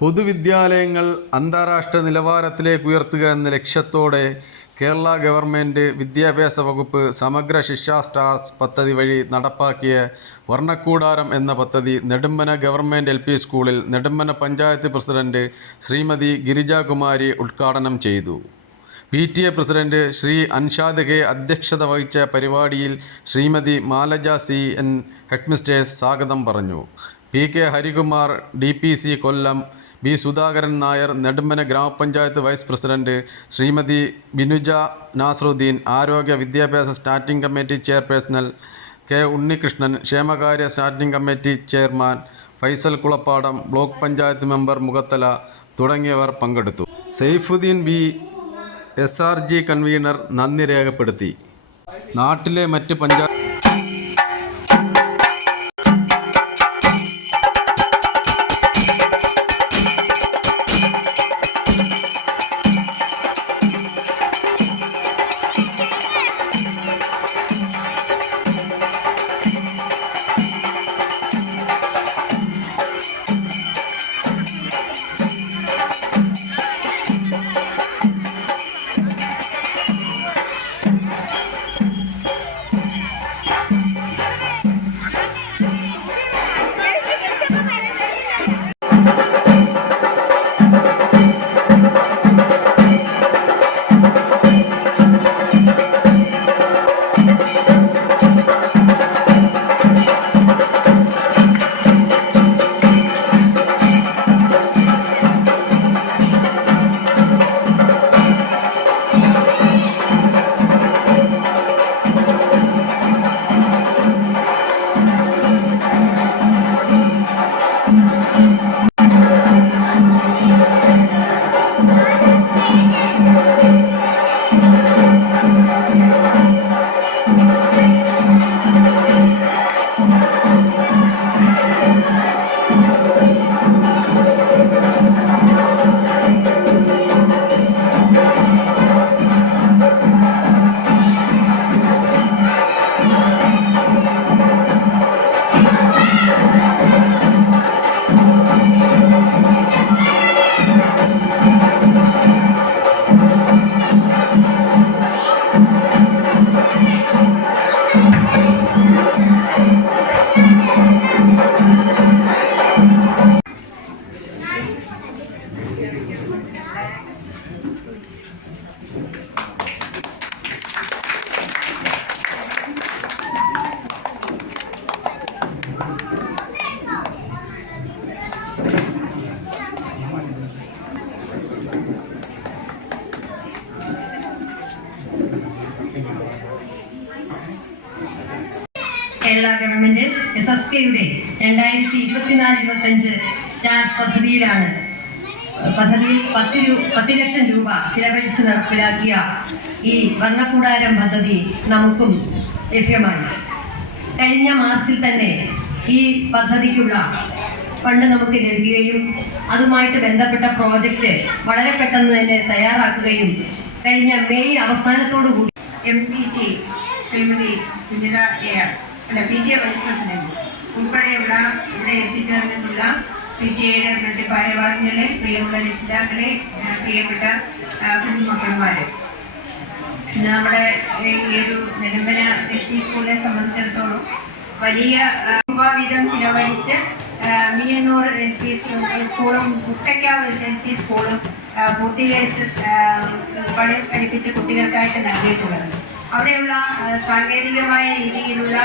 പൊതുവിദ്യാലയങ്ങൾ അന്താരാഷ്ട്ര നിലവാരത്തിലേക്ക് ഉയർത്തുക എന്ന ലക്ഷ്യത്തോടെ കേരള ഗവൺമെൻറ് വിദ്യാഭ്യാസ വകുപ്പ് സമഗ്ര ശിക്ഷാ സ്റ്റാർസ് പദ്ധതി വഴി നടപ്പാക്കിയ വർണ്ണക്കൂടാരം എന്ന പദ്ധതി നെടുമ്പന ഗവൺമെൻറ് LP സ്കൂളിൽ നെടുമ്പന പഞ്ചായത്ത് പ്രസിഡന്റ് ശ്രീമതി ഗിരിജാകുമാരി ഉദ്ഘാടനം ചെയ്തു. PTA president Shri Anshad K അധ്യക്ഷത വഹിച്ച പരിപാടിയിൽ ശ്രീമതി മാലജ CN ഹെഡ്മിസ്റ്റേഴ്സ് സ്വാഗതം പറഞ്ഞു. PK ഹരികുമാർ DPC കൊല്ലം, B സുധാകരൻ നായർ നെടുമ്പന ഗ്രാമപഞ്ചായത്ത് വൈസ് പ്രസിഡന്റ്, ശ്രീമതി ബിനുജ നാസറുദ്ദീൻ ആരോഗ്യ വിദ്യാഭ്യാസ standing committee chairperson, K Unnikrishnan ക്ഷേമകാര്യ standing committee chairman, Faisal Kulappadam block panchayat member Mukhathala തുടങ്ങിയവർ പങ്കെടുത്തു. സൈഫുദ്ദീൻ B SRG കൺവീനർ നന്ദി രേഖപ്പെടുത്തി. നാട്ടിലെ മറ്റ് പഞ്ചായത്ത് കേരള ഗവൺമെന്റ് SSKയുടെ 2024-25 സ്റ്റാർസ് പദ്ധതിയിലാണ്. പദ്ധതിയിൽ 10 ലക്ഷം രൂപ ചിലവഴിച്ച് നടപ്പിലാക്കിയ ഈ വർണ്ണക്കൂടാരം പദ്ധതി നമുക്കും ലഭ്യമായി. കഴിഞ്ഞ മാർച്ചിൽ തന്നെ ഈ പദ്ധതിക്കുള്ള ഫണ്ട് നമുക്ക് ലഭിക്കുകയും അതുമായിട്ട് ബന്ധപ്പെട്ട പ്രോജക്റ്റ് വളരെ പെട്ടെന്ന് തന്നെ തയ്യാറാക്കുകയും കഴിഞ്ഞ മെയ് അവസാനത്തോടു കൂടി MPT Shrimati Sunitha AR PTA vice president ഉൾപ്പെടെയുള്ള ഇവിടെ എത്തിച്ചേർന്നിട്ടുള്ള PTA മറ്റ് ഭാരവാഹികളെ, പ്രിയമുള്ള രക്ഷിതാക്കളെ, പ്രിയപ്പെട്ട കുഞ്ഞുമക്കളുമാരെ, നമ്മുടെ ഈ ഒരു നെടുമ്പന LP സ്കൂളിനെ സംബന്ധിച്ചിടത്തോളം വലിയ രൂപ വീതം ചിലവഴിച്ച് മീയന്നൂർ LP സ്കൂളും മുട്ടയ്ക്കാവ് LP സ്കൂളും പൂർത്തീകരിച്ച് പഠിപ്പിച്ച കുട്ടികൾക്കായിട്ട് നൽകിയിട്ടുള്ളത്. അവിടെയുള്ള സാങ്കേതികമായ രീതിയിലുള്ള